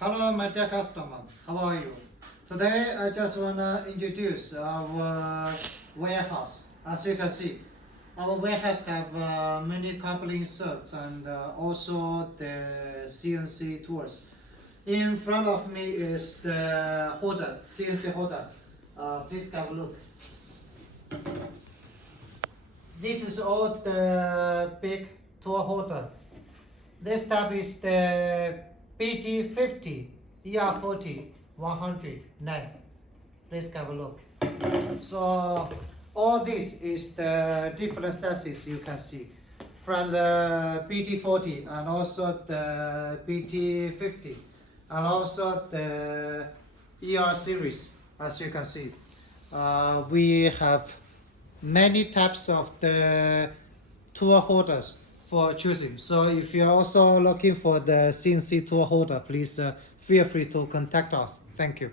Hello, my dear customer. How are you? Today, I just wanna introduce our warehouse. As you can see, our warehouse have many coupling inserts and also the CNC tools. In front of me is the holder, CNC holder. Please have a look. This is all the big tool holder. This type is the BT50 ER40 100 knife. Please have a look. So all this is the different sizes you can see from the BT40 and also the BT50 and also the ER series. As you can see, we have many types of the tool holders for choosing. So if you're also looking for the CNC tool holder, please feel free to contact us. Thank you.